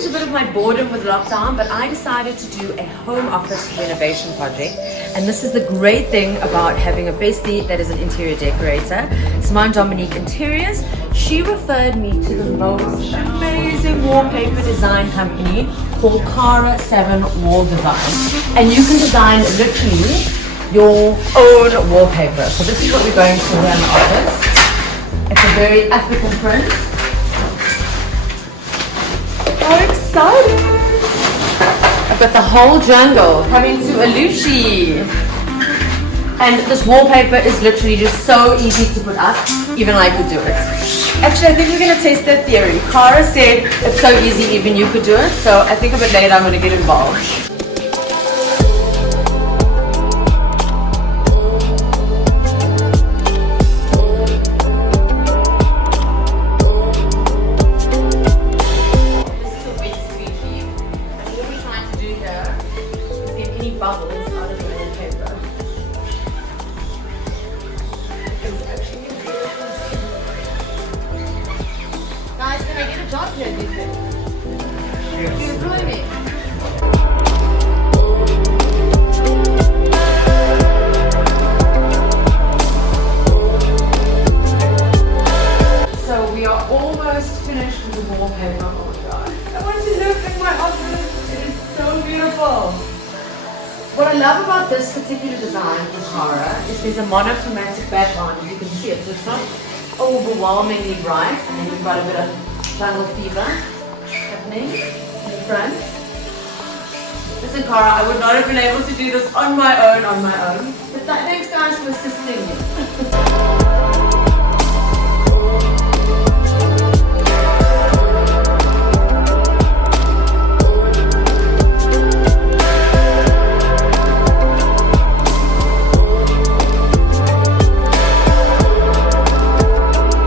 managed a bit of my boredom with lockdown, but I decided to do a home office renovation project. And this is the great thing about having a bestie that is an interior decorator. Simone Dominique Interiors. She referred me to the most amazing wallpaper design company called Cara 7 Wall Design. And you can design literally your own wallpaper. So this is what we're going to here in the office. It's a very African print. So excited! I've got the whole jungle coming to Alushi. And this wallpaper is literally just so easy to put up, even I could do it. Actually, I think we're going to test that theory. Cara said it's so easy, even you could do it. So I think a bit later I'm going to get involved. Bubbles out of the wallpaper. Guys, can I get a job here, do you think? Yes. You employ me? So we are almost finished with the wallpaper. Oh my god. I want to look at my office. It is so beautiful. What I love about this particular design from Cara is there's a monochromatic background, as you can see it, so it's not overwhelmingly bright, and then you've got a bit of jungle fever happening in the front. Listen, Cara, I would not have been able to do this on my own,